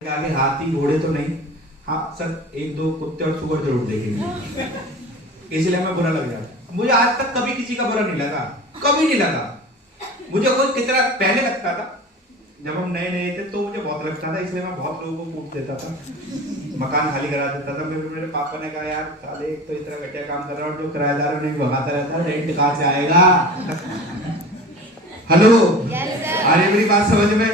आगे हाथी घोड़े तो नहीं, हाँ सर एक दो कुत्ते और सुअर जरूर देखेंगे, इसलिए हमें बुरा लग जाता। मुझे आज तक कभी किसी का बुरा नहीं लगा, कभी नहीं लगा। मुझे कोई कितना पहले लगता था, जब हम नए नए थे तो मुझे बहुत लगता था, इसलिए मैं बहुत लोगों को कूट देता था, मकान खाली करा देता था। मेरे पापा ने कहा यार साले एक तो इतना घटिया काम कर रहा है और जो किराएदार उन्हें भगाता रहता है, रेंट कहाँ से आएगा। हेलो, आ रही मेरी बात समझ में?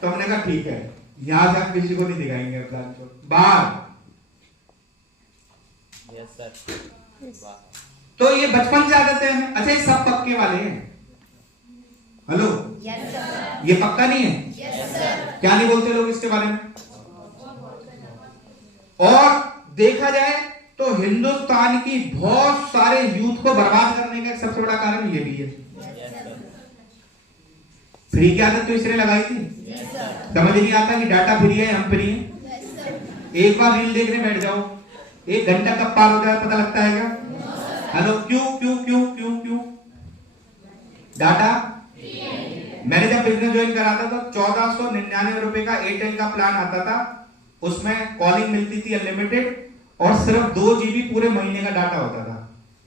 तो हमने कहा ठीक है, यहाँ से हम किसी को नहीं दिखाएंगे प्लान को बाहर। Yes sir. तो ये बचपन से आदत है हमें। अच्छा ये सब पक्के वाले हैं? Hello, yes sir. ये पक्का नहीं है? Yes sir. क्या नहीं बोलते लोग इसके बारे में? और देखा जाए तो हिंदुस्तान की बहुत सारे यूथ को बर्बाद करने का एक सबसे बड़ा कारण ये भी है। फ्री की आदत तो इसने लगाई थी, समझ नहीं आता कि डाटा फ्री है, हम फ्री है। एक बार रील देखने बैठ जाओ, 1 घंटा कब पार हो जाए पता लगता है क्या? हेलो, क्यों क्यों क्यों क्यों क्यों? डाटा मैंने जब बिजनेस ज्वाइन करा था तो 1499 रुपए का एयरटेल का प्लान आता था, उसमें कॉलिंग मिलती थी अनलिमिटेड और सिर्फ 2 GB पूरे महीने का डाटा होता था।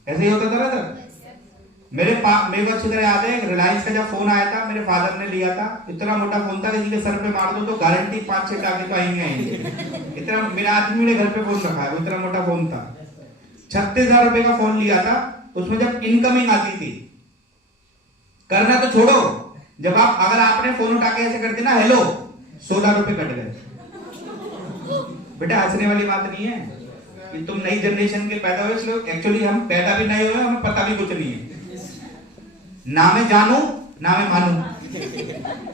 ऐसे ही होता था ना सर? मेरे को अच्छी तरह याद है, रिलायंस का जब फोन आया था मेरे फादर ने लिया था, इतना मोटा फोन था कि जिसके सर पे मार दो तो गारंटी 5-6 टाके तो आएंगे। इतना मेरा आदमी मेरे घर पे फोन रखा है, वो इतना मोटा फोन था। 36,000 रुपए का फोन लिया था, उसमें जब इनकमिंग आती थी, करना तो छोड़ो, जब अगर आपने फोन उठा के ऐसे कर दिया ना हेलो, 16 रुपए कट गए। बेटा हंसने वाली बात नहीं है कि तुम नई जनरेशन के पैदा हुए, इसलिए एक्चुअली हम पैदा भी नहीं हुए, हमें पता भी कुछ नहीं है। ना मैं जानू ना मैं मानू,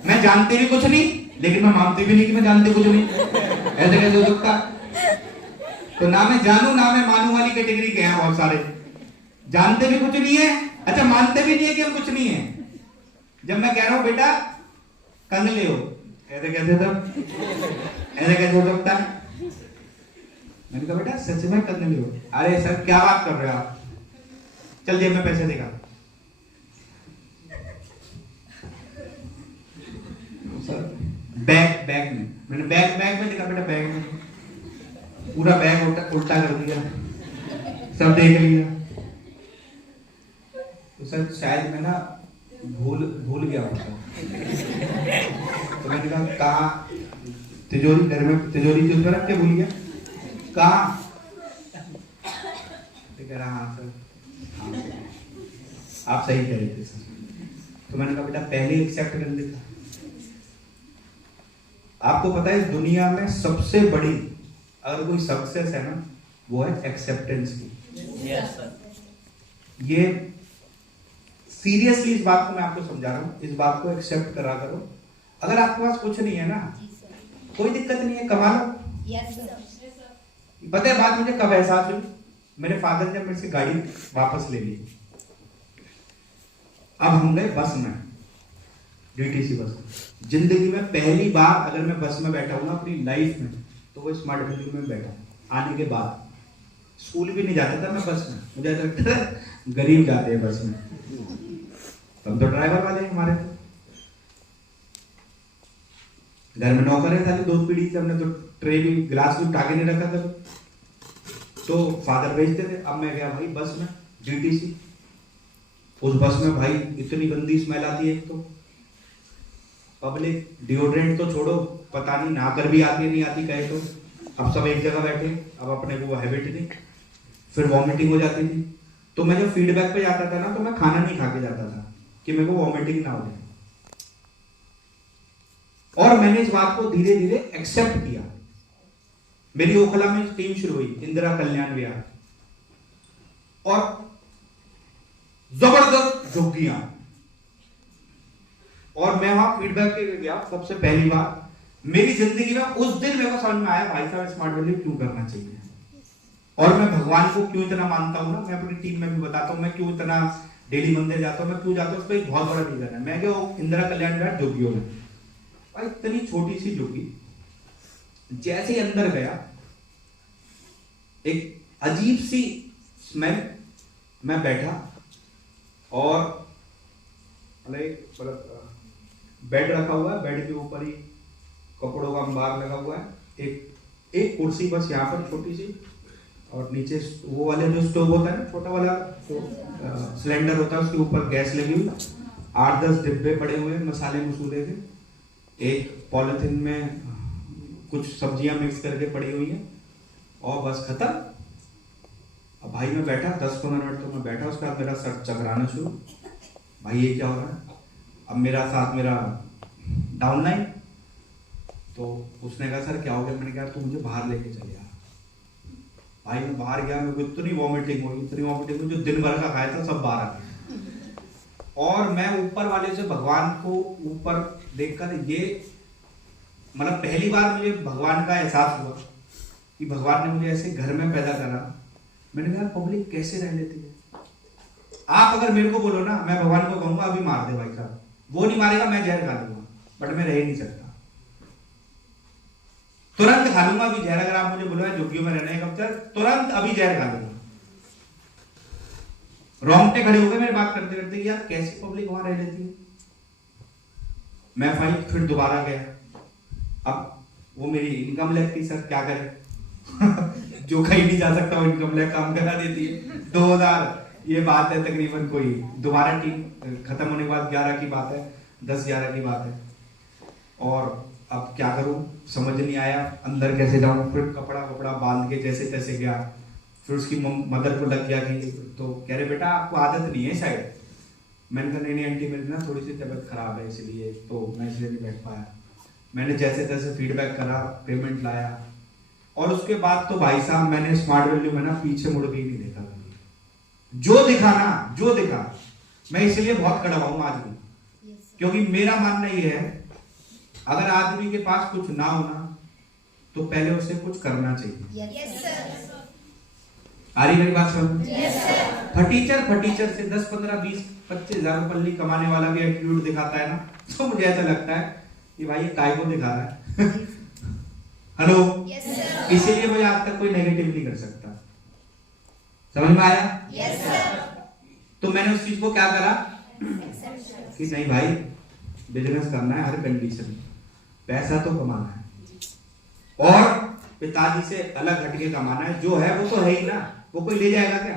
मैं जानते भी कुछ नहीं लेकिन मैं मानती भी नहीं कि मैं जानते कुछ नहीं। ऐसे कैसे हो सकता? तो ना मैं जानू ना मैं मानू वाली कैटेगरी के हैं बहुत सारे। जानते भी कुछ नहीं है, अच्छा मानते भी नहीं है कि हम कुछ नहीं है। जब मैं कह रहा हूं बेटा कंगले हो, ऐसे कैसे तब ऐसे कैसे हो सकता है? मैंने कहा बेटा सच में कंगले हो। अरे सर क्या बात कर रहे हो आप, चल जेब में पैसे देगा। बैग में, मैंने बैग में देखा बेटा, बैग में पूरा बैग उल्टा कर दिया, सब देख लिया। तो सर शायद मैं ना भूल गया होता। तो मैंने कहा कहाँ? तिजोरी, घर में तिजोरी जो रख के भूल गया। कहाँ? कह रहा हाँ सर, हाँ आप सही कह रहे थे सर। तो मैंने कहा बेटा पहले एक्सेप्ट कर लेता। आपको पता है इस दुनिया में सबसे बड़ी अगर कोई सक्सेस है ना, वो है एक्सेप्टेंस की। Yes sir. ये सीरियसली इस बात को मैं आपको समझा रहा हूं, इस बात को एक्सेप्ट करा करो। अगर आपके पास कुछ नहीं है ना, कोई दिक्कत नहीं है, कमा लो। Yes sir. पता है बात मुझे कब एहसास हुई? मेरे फादर ने मेरे से गाड़ी वापस ले ली। अब हम गए बस में, डीटीसी बस। जिंदगी में पहली बार अगर मैं बस में बैठा हूँ अपनी लाइफ में, तो वो स्मार्ट वैल्यू में बैठा आने के बाद। स्कूल भी नहीं जाता था मैं बस में, मुझे ऐसा लगता था गरीब जाते हैं बस में, हम तो ड्राइवर वाले हैं। हमारे तो घर में नौकर है खाली 2 पीढ़ी से, हमने तो ट्रे भी गिलास भी उठा के नहीं रखा था, तो फादर भेजते थे। अब मैं गया भाई बस में डीटीसी, उस बस में भाई इतनी गंदी स्मेल आती है। एक तो पब्लिक, डिओड्रेंट तो छोड़ो, पता नहीं नहाकर भी आती है नहीं आती कहे तो। अब सब एक जगह बैठे, अब अपने को हैबिट थी, फिर वॉमिटिंग हो जाती थी। तो मैं जब फीडबैक पे जाता था ना, तो मैं खाना नहीं खा के जाता था कि मेरे को वॉमिटिंग ना हो जाए। और मैंने इस बात को धीरे धीरे एक्सेप्ट किया। मेरी ओखला में टीम शुरू हुई, इंदिरा कल्याण विहार, और जबरदस्त झुग्गियां। और मैं वहां फीडबैक के लिए गया सबसे पहली बार मेरी जिंदगी में। उस दिन मेरे को समझ में आया भाई साहब स्मार्ट वैल्यू क्यों करना चाहिए, और मैं भगवान को क्यों इतना मानता हूं ना। मैं अपनी टीम में भी बताता हूं मैं क्यों इतना डेली मंदिर जाता हूं, मैं क्यों जाता हूं, उसका एक बहुत बड़ा रीजन है। मैं गया इंदिरा कल्याण विहार झुग्गियों में, भाई इतनी छोटी सी झुग्गी, जैसे ही अंदर गया एक अजीब सी स्मेल। मैं बैठा और बेड रखा हुआ है, बेड के ऊपर ही कपड़ों का अंबार लगा हुआ है, एक कुर्सी बस यहाँ पर छोटी सी, और नीचे वो वाले जो स्टोव होता है ना, छोटा वाला सिलेंडर होता है, उसके ऊपर गैस लगी हुई, 8-10 डिब्बे पड़े हुए हैं मसाले मसूले के, एक पॉलिथीन में कुछ सब्जियां मिक्स करके पड़ी हुई हैं, और बस खत्म। अब भाई मैं बैठा 10-15 मिनट तो मैं बैठा, उसके बाद मेरा सर चकराना शुरू, भाई ये क्या हो रहा है। अब मेरा साथ मेरा डाउनलाइन, तो उसने कहा सर क्या हो गया, मैंने कहा तू मुझे बाहर लेके चले आ। भाई मैं बाहर गया, मेरे को इतनी वॉमिटिंग हुई, जो दिन भर का खाया था सब बाहर आ गया। और मैं ऊपर वाले से भगवान को ऊपर देखकर ये मतलब पहली बार मुझे भगवान का एहसास हुआ कि भगवान ने मुझे ऐसे घर में पैदा करा। मैंने कहा पब्लिक कैसे रह लेती है। आप अगर मेरे को बोलो ना, मैं भगवान को कहूंगा अभी मार दे भाई साहब, वो नहीं मारेगा, मैं जहर खा लूंगा, बट मैं रह ही नहीं सकता, तुरंत खा लूंगा अभी जहर। अगर आप मुझे बोलो झुग्गियों में रहना है कब तक, तुरंत अभी जहर खा लूंगा। रोंगटे खड़े हो गए मेरे बात करते करते, यार कैसी पब्लिक वहां रह लेती है। मैं भाई फिर दोबारा गया, अब वो मेरी इनकम लैग थी, सर क्या करे जो कहीं नहीं जा सकता वो इनकम लैग काम करा देती है। 2000 ये बात है तकरीबन, कोई दोबारा टीम खत्म होने के बाद 11 की बात है, 10-11 की बात है। और अब क्या करूं समझ नहीं आया, अंदर कैसे जाऊं। फिर कपड़ा बांध के जैसे तैसे गया, फिर उसकी मदर को लग गया कि, तो कह रहे बेटा आपको आदत नहीं है शायद। मैंने कहा नहीं आंटी मेरी ना थोड़ी सी तबीयत खराब है इसलिए, तो मैं इसलिए नहीं बैठ पाया। मैंने जैसे तैसे फीडबैक करा, पेमेंट लाया, और उसके बाद तो भाई साहब मैंने स्मार्ट वैल्यू में ना पीछे मुड़ के ही नहीं देखा। जो दिखा मैं इसलिए बहुत कड़वा हूं आज भी, क्योंकि मेरा मानना ये है अगर आदमी के पास कुछ ना होना तो पहले उसे कुछ करना चाहिए। आ रही मेरी बात समझ? फटीचर से 10, 15, 20, 25 हजार पल्ली कमाने वाला भी एटीट्यूड दिखाता है ना, तो मुझे ऐसा लगता है कि भाई ये काय को दिखा रहा है हेलो, इसीलिए मुझे आज तक कोई नेगेटिव नहीं कर सकता। समझ में आया? तो मैंने उस चीज को क्या करा कि नहीं भाई बिजनेस करना है हर कंडीशन में, पैसा तो कमाना है, और पिताजी से अलग हटके कमाना है। जो है वो तो है ही ना, वो कोई ले जाएगा क्या?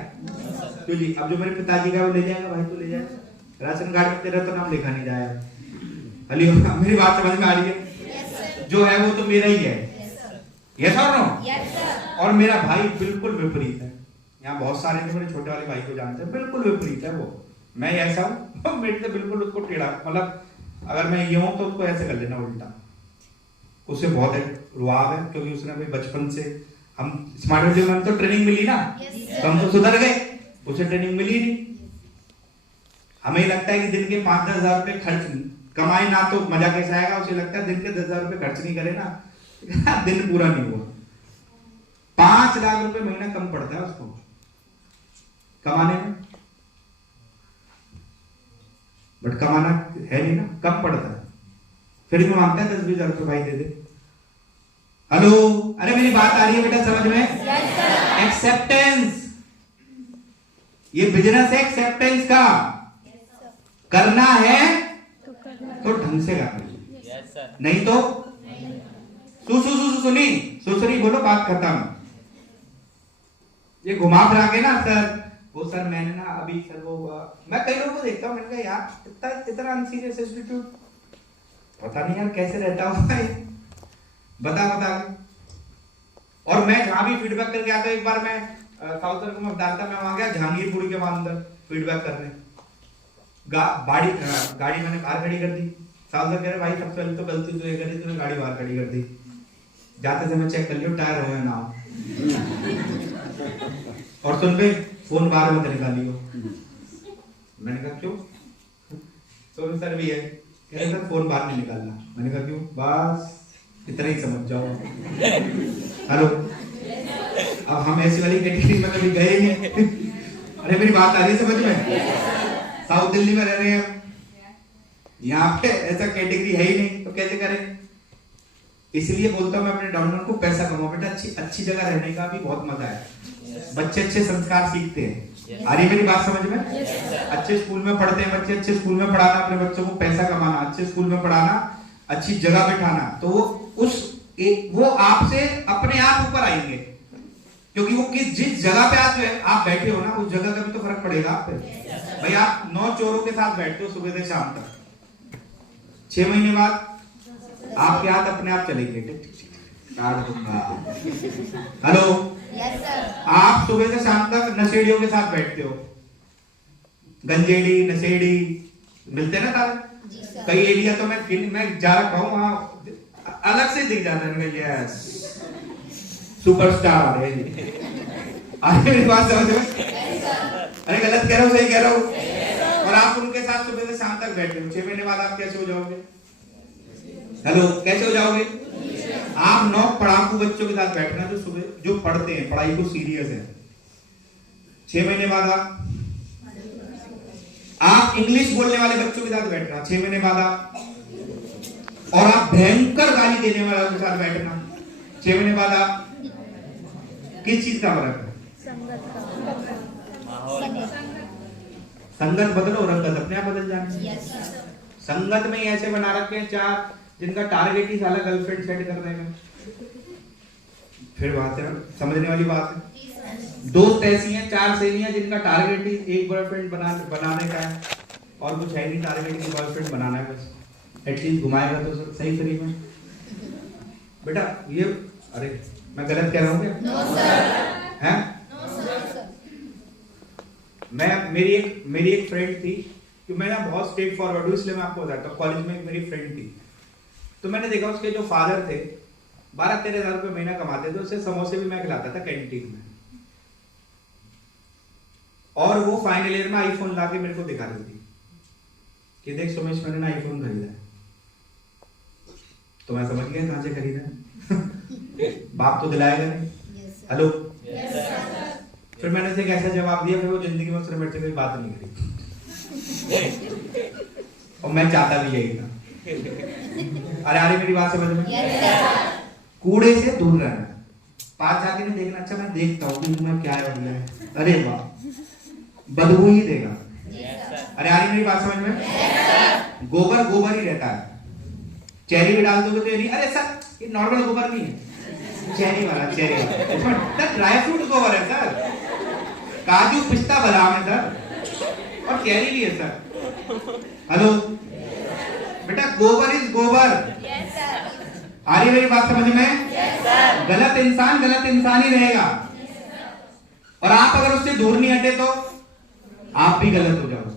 क्यों जी, अब जो मेरे पिताजी का वो ले जाएगा भाई, तो ले जाएगा। राशन कार्ड में तेरा तो नाम लिखा नहीं जाएगा। अली मेरी बात समझ में आ रही है? जो है वो तो मेरा ही है, यस और नो? और मेरा भाई बिल्कुल विपरीत है। यहाँ बहुत सारे तो मेरे छोटे वाले भाई को जानते हैं, बिल्कुल विपरीत है वो। मैं ऐसा हूँ मेरे से बिल्कुल उसको टेढ़ा, मतलब अगर मैं ये हूं तो उसको ऐसे कर लेना उल्टा। उसे बहुत रुआब है, क्योंकि उसने अभी बचपन से हम स्मार्ट वैल्यू में तो ट्रेनिंग मिली ना, तो हम तो सुधर गए, उसे ट्रेनिंग मिली नहीं। हमें लगता है कि दिन के 5-10 हजार रुपए खर्च कमाए ना तो मजा कैसा आएगा, उसे लगता है दिन के 10 हजार रुपए खर्च नहीं करे ना दिन पूरा नहीं हुआ। 5 लाख रुपए महीना कम पड़ता है उसको कमाने में, बट कमाना है नहीं ना, कम पड़ता है। फिर भी मांगता है 10-20 हजार रुपए भाई दे दे। हेलो, अरे मेरी बात आ रही है बेटा समझ में? एक्सेप्टेंस, ये बिजनेस है एक्सेप्टेंस का। करना है तो ढंग से करना, नहीं तो सुनी बोलो, बात खत्म। ये घुमा फिरा के ना सर, वो सर मैंने ना अभी सर वो मैं कई लोगों को देखता हूँ, मैंने कहा यार इतना अनसीरियस एटीट्यूड, पता नहीं यार कैसे रहता होगा बता के। और मैं जहां भी फीडबैक करके आता हूं, एक बार मैं साउथ को मैं डालता, मैं वहां गया जहांगीरपुरी के अंदर फीडबैक करने, गाड़ी मैंने बाहर खड़ी कर दी। साउथ कह रहे भाई सबसे पहले तो गलती तो ये करी, तूने गाड़ी बाहर खड़ी कर दी, जाते समय चेक कर लियो टायर हो या ना हो, और सुन पे फोन बाहर मत निकालियो। मैंने कहा क्यों? तो सर भी है, कह रहे सर फोन बाहर नहीं निकालना। मैंने कहा क्यों? बस इतना ही समझ जाओ। हेलो, अब हम ऐसी वाली कैटेगरी में कभी गए नहीं अरे मेरी बात आ रही है समझ में? साउथ दिल्ली में रह रहे हैं, यहाँ पे ऐसा कैटेगरी है ही नहीं, तो कैसे करें? इसलिए बोलता हूँ मैं अपने डाउनलोड को, पैसा कमाओ बेटा, अच्छी जगह रहने का भी बहुत मजा है। बच्चे अच्छे संस्कार सीखते हैं। आ रही मेरी बात समझ में? अच्छे स्कूल में पढ़ते हैं बच्चे, अच्छे स्कूल में पढ़ाना अपने बच्चों को, पैसा कमाना, अच्छे स्कूल में पढ़ाना, अच्छी जगह बैठाना, तो वो वो आपसे अपने आप ऊपर आएंगे, क्योंकि वो जिस जगह पे आप बैठे हो ना, उस जगह का भी तो फर्क पड़ेगा आप पे। भाई आप 9 चोरों के साथ बैठते हो सुबह से शाम तक, 6 महीने बाद आपके हाथ अपने आप चलेंगे, काट दूंगा। हेलो, आप सुबह से शाम तक नशेड़ियों के साथ बैठते हो, गंजेड़ी नशेड़ी मिलते ना सारे। कई एरिया तो मैं जा रखा हूं, वहां अलग से दिख जाता है। यस, सुपरस्टार आ रहे हैं। मेरी बात समझ में? अरे गलत कह रहा हूँ, सही कह रहा हूँ? और आप उनके साथ सुबह से शाम तक बैठे हो, 6 महीने बाद आप कैसे हो जाओगे? हेलो, कैसे हो जाओगे? आप 9 पढ़ाकू बच्चों के साथ बैठना जो पढ़ते हैं, पढ़ाई को सीरियस है। 6 महीने बाद आप इंग्लिश बोलने वाले बच्चों के साथ बैठना, 6 महीने बाद और आप भयंकर गाली देने वालों के साथ बैठना, 6 महीने बाद आप किस चीज का फर्क है? संगत बदलो, रंगत अपने आप बदल जाए। संगत में ऐसे बना रखे हैं 4 जिनका टारगेट ही साला गर्लफ्रेंड सेट करने का। फिर बात है, समझने वाली बात है। दोस्त ऐसी हैं 4 सहेलियां जिनका टारगेट ही एक बॉयफ्रेंड बनाने का है, और कुछ है नहीं, टारगेट की बॉयफ्रेंड बनाना है बस। एटलीस्ट घुमाएगा तो सही फ्री में। बेटा ये, अरे मैं गलत कह रहा हूँ क्या? No sir. हैं? No sir. मेरी एक फ्रेंड थी, कि मैं ना बहुत स्ट्रेट फॉरवर्ड हूँ, इसलिए मैं आपको बताता हूँ। कॉलेज में एक मेरी फ्रेंड थी, तो मैंने देखा उसके जो फादर थे 12-13 हज़ार रुपये महीना कमाते थे, उससे समोसे भी मैं खिलाता था कैंटीन में। और वो फाइनल ईयर में आईफोन लाके मेरे को दिखा रही थी कि देख सुमेश, मैंने ना आईफोन खरीदा है। तो मैं समझ गया कहां से खरीदा। बाप तो दिलाएगा नहीं। हेलो, फिर मैंने उसे कैसा जवाब दिया, फिर वो जिंदगी में उसने मेरे से कोई बात नहीं करी। और मैं चाहता भी यही था। अरे अरे मेरी बात समझ में? कूड़े से दूर रहना, पास जाके नहीं देखना, अच्छा मैं देखता हूँ कि मैं क्या है, अरे वाह, बदबू ही देगा। अरे अरे मेरी बात समझ में? गोबर गोबर ही रहता है, चेरी भी डाल दोगे तो ये नहीं। अरे सर ये नॉर्मल गोबर नहीं है, चेरी वाला, चेरी वाला, इसमें ड्राई फ्रूट गोबर है सर, काजू पिस्ता बादाम है सर, और चेरी भी है सर। हेलो बेटा, गोबर इज गोबर। आ रही मेरी बात समझ में? गलत इंसान ही रहेगा, और आप अगर उससे दूर नहीं हटे तो आप भी गलत हो जाओगे।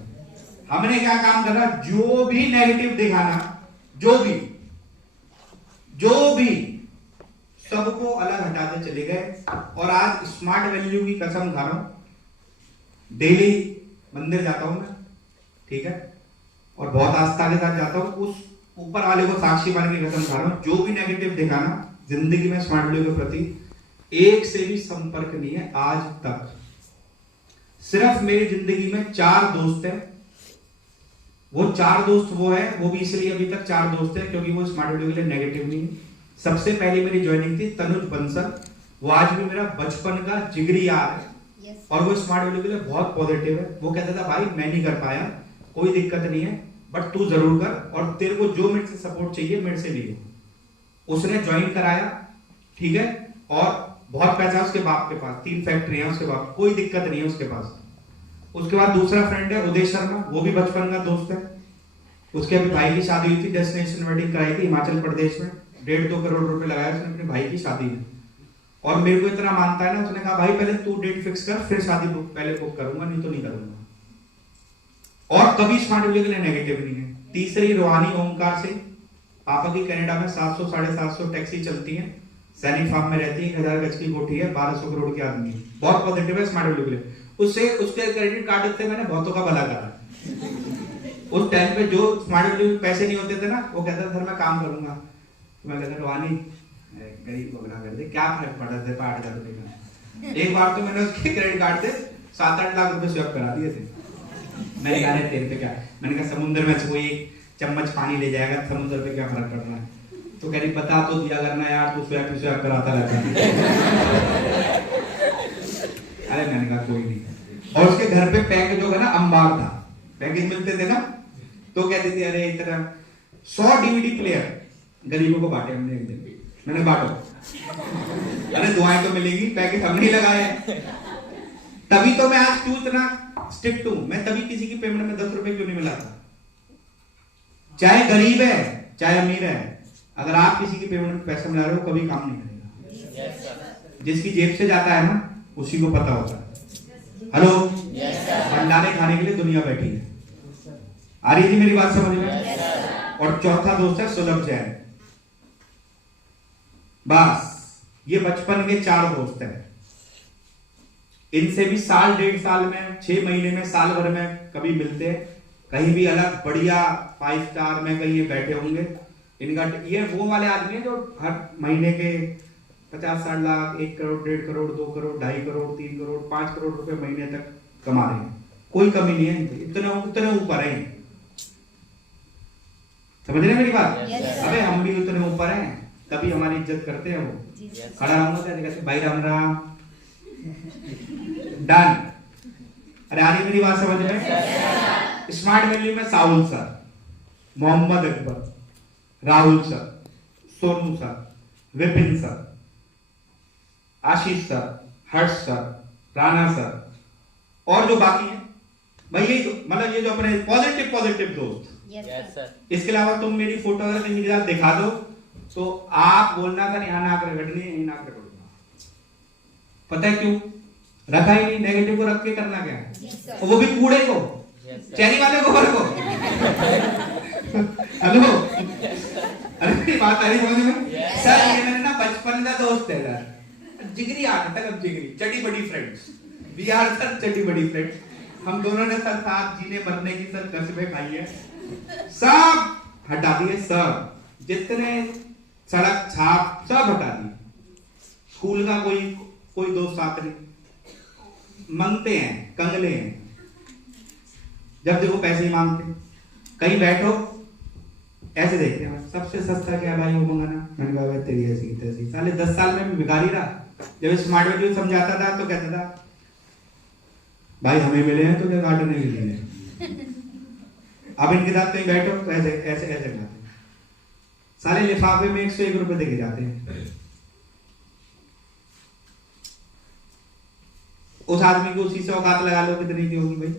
हमने क्या काम करा, जो भी नेगेटिव दिखाना, जो भी सबको अलग हटाते चले गए। और आज स्मार्ट वैल्यू की कसम खा रहा हूं, डेली मंदिर जाता हूं मैं, ठीक है, और बहुत आस्था के साथ जाता हूं, उस ऊपर वाले को साक्षी मान के कसम खा रहा हूं, जो भी नेगेटिव दिखाना जिंदगी में स्मार्ट वैल्यू के प्रति एक से भी संपर्क नहीं है आज तक। सिर्फ मेरी जिंदगी में 4 दोस्त हैं, वो 4 दोस्त वो है, वो भी इसलिए अभी तक 4 दोस्त हैं क्योंकि वो स्मार्ट वैल्यू के लिए नेगेटिव नहीं है। सबसे पहले मेरी ज्वाइनिंग थी तनुज बंसल, वो आज भी मेरा बचपन का जिगरी यार है, और वो स्मार्ट वैल्यू के लिए बहुत पॉजिटिव है। वो कहता था भाई मैं नहीं कर पाया, कोई दिक्कत नहीं है, बट तू जरूर कर, और तेरे को जो मेरे से सपोर्ट चाहिए मेरे से लियो। उसने ज्वाइन कराया, ठीक है, और बहुत पैसा उसके बाप के पास, 3 फैक्ट्रियां उसके बाप, कोई दिक्कत नहीं है उसके पास। उसके बाद दूसरा फ्रेंड है उदय शर्मा, वो भी बचपन का दोस्त है, उसके अभी भाई की शादी हुई थी, डेस्टिनेशन वेडिंग कराई थी हिमाचल प्रदेश में, 1.5-2 करोड़ रुपए लगाए उसने अपने भाई की शादी में। और मेरे को इतना मानता है ना, उसने कहा भाई पहले तू डेट फिक्स कर, फिर शादी पहले बुक करूंगा, नहीं तो नहीं करूंगा। और कभी स्मार्ट वैल्यू के लिए नेगेटिव नहीं है। तीसरी रोहानी ओमकार से, पापा की कनाडा में 700-750 टैक्सी चलती है, सैनिक फार्म में रहती है, 1000 गज की कोठी है, 1200 करोड़ की आदमी है, बहुत पॉजिटिव है स्मार्ट वैल्यू के लिए। उससे उसके क्रेडिट कार्ड से मैंने बहुतों का भला करा। उस टाइम पे जो स्मार्ट वैल्यू पैसे नहीं होते थे ना, वो कहता था सर मैं काम करूंगा, तो मैं कहता रोहानी गरीब को बना कर दे, क्या फर्क पड़ा तेरे 8,000 रुपए का। एक बार तो मैंने उसके क्रेडिट कार्ड से 7-8 लाख रुपए स्वैप करा दिए थे। मैंने कहा तेरे पे क्या, मैंने कहा समुद्र में से कोई 1 चम्मच पानी ले जाएगा, समुद्र पे क्या फर्क पड़ रहा है। तो कह रही बता तो दिया करना यार, तू स्वैप कराता रहता है। अरे मैंने कहा कोई नहीं। और उसके घर पे पैक जो है ना अंबार था, पैकेज मिलते थे ना, तो कहते थे अरे इतना 100 DVD प्लेयर गरीबों को बांटे हमने एक दिन। मैंने बांटो। अरे दुआएं तो मिलेगी, पैकेट हमने ही लगाए हैं। तभी तो मैं आज क्यों इतना स्ट्रिक्ट हूं। मैं तभी किसी की पेमेंट में 10 रुपए क्यों नहीं मिलाता, चाहे गरीब है चाहे अमीर है। अगर आप किसी की पेमेंट में पैसा मिला रहे हो कभी काम नहीं करेगा। Yes sir. जिसकी जेब से जाता है ना उसी को पता होता है। हेलो, भंडारे खाने के लिए दुनिया बैठी है। आ रही थी मेरी बात समझ में? और चौथा दोस्त है सुलभ जैन। बस ये बचपन के 4 दोस्त हैं। इनसे भी साल 1.5 साल में, 6 महीने में, साल भर में कभी मिलते हैं, कहीं भी अलग बढ़िया 5 स्टार में कहीं बैठे होंगे। इनका ये वो वाले आदमी है जो हर महीने के 50-60 लाख, 1 करोड़, 1.5 करोड़, 2 करोड़, 2.5 करोड़, 3 करोड़, 5 करोड़ रुपए महीने तक कमा रहे हैं। कोई कमी नहीं है इनकी, इतने ऊपर है। समझ रहे हैं मेरी बात? अबे हम भी उतने ऊपर हैं, तभी हमारी इज्जत करते हैं वो। खड़ा रहूंगा कहते भाई राम राम, डन। अरे आ रही मेरी बात समझ में? स्मार्ट वैल्यू में Sahul sir, Mohammad Akbar, Rahul sir, Sonu sir, Vipin sir, Ashish sir, Harsh sir, Rana sir और जो बाकी हैं भाई, ये मतलब ये जो अपने पॉजिटिव दोस्त। Yes sir. इसके अलावा तुम मेरी फोटो अगर कहीं के साथ दिखा दो तो आप बोलना था यहाँ नाक रगड़नी है, नाक रगड़ूंगा। पता है क्यों रखा ही नहीं? नेगेटिव को रख के करना क्या है? वो भी कूड़े को, चेरी वाले गोबर को। हेलो, अरे मेरी बात आ रही समझ में? सर ये मेरा ना बचपन का दोस्त है सर, जिगरी आता था, कब जिगरी, चटी बड़ी फ्रेंड्स। वी आर सर चटी बड़ी फ्रेंड्स। हम दोनों ने सर साथ जीने मरने की सर कसमें खाई है। सब हटा दिए, सब जितने सड़क छाप सब हटा दिए। स्कूल का कोई दोस्त साथ नहीं, मंगते हैं, कंगले हैं, जब देखो पैसे ही मांगते। कहीं बैठो ऐसे देखते हैं, सबसे सस्ता क्या भाई वो मंगाना। मैंने कहा भाई तेरी ऐसी तैसी। साले 10 साल में भी भिखारी रहा। जब स्मार्ट वैल्यू समझाता था तो कहता था भाई हमें मिले हैं तो क्या काटने के लिए। अब इनके साथ कहीं बैठो तो ऐसे ऐसे ऐसे खाते। साले लिफाफे में 101 रुपए देके जाते हैं। उस आदमी को उसी से औकात लगा लो कितनी की होगी भाई।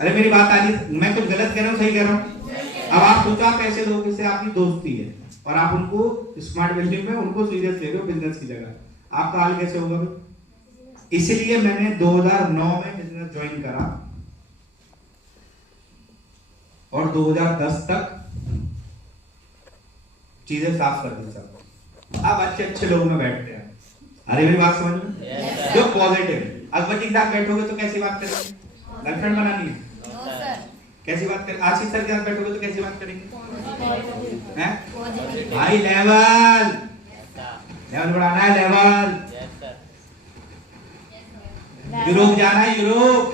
अरे मेरी बात आ रही, मैं कुछ गलत कह रहा हूँ सही कह रहा हूँ? अब आप सोचो आप ऐसे लोगों से आपकी दोस्ती है और आप उनको स्मार्ट वैल्यू में उनको सीरियस ले रहे हो बिजनेस की जगह, आपका हाल कैसे होगा भाई? इसीलिए मैंने 2009 में बिजनेस ज्वाइन करा और 2010 तक चीजें साफ कर दी सब। अब अच्छे लोगों में बैठते हैं। अरे मेरी बात समझ में? जो पॉजिटिव। अकबर जी के साथ बैठोगे तो कैसी बात करेंगे? गर्लफ्रेंड बनानी है? कैसी बात करें? आशीष सर के साथ बैठोगे तो कैसी बात करेंगे? हैं? हाई लेवल बढ़ाना है, लेवल। यूरोप जाना है, यूरोप।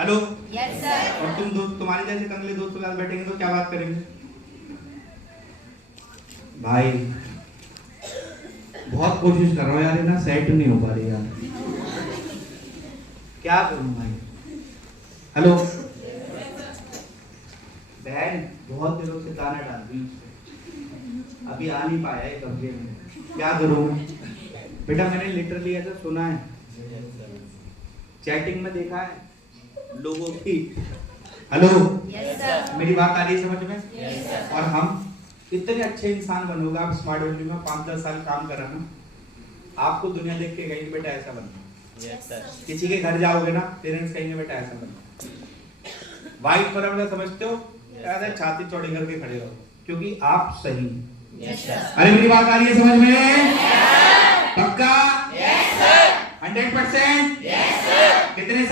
हेलो, और तुम्हारे जैसे कंगले दोस्तों के साथ बैठेंगे तो क्या बात करेंगे भाई? बहुत कोशिश कर रहा हूँ यार, ना सेट नहीं हो पा रही यार, क्या करूं भाई? हेलो, बहन बहुत दिनों से गाना डाल रही हूँ, अभी आ नहीं पाया है कब्जे में, क्या करूं? बेटा मैंने लिटरली ऐसा सुना है, चैटिंग में देखा है लोगों की। हेलो, मेरी बात आ रही है समझ में? और हम इतने अच्छे इंसान बनोगे आप स्मार्ट वैल्यू में 5-10 साल काम करा ना, आपको दुनिया देख के कहेंगे बेटा ऐसा बनना। किसी के घर जाओगे ना, पेरेंट्स कहेंगे बेटा ऐसा बनना। वाइट कलर समझते हो? छाती चौड़ी करके खड़े रहो क्योंकि आप सही। अरे मेरी बात आ रही है समझ में? पक्का? 100%? कितने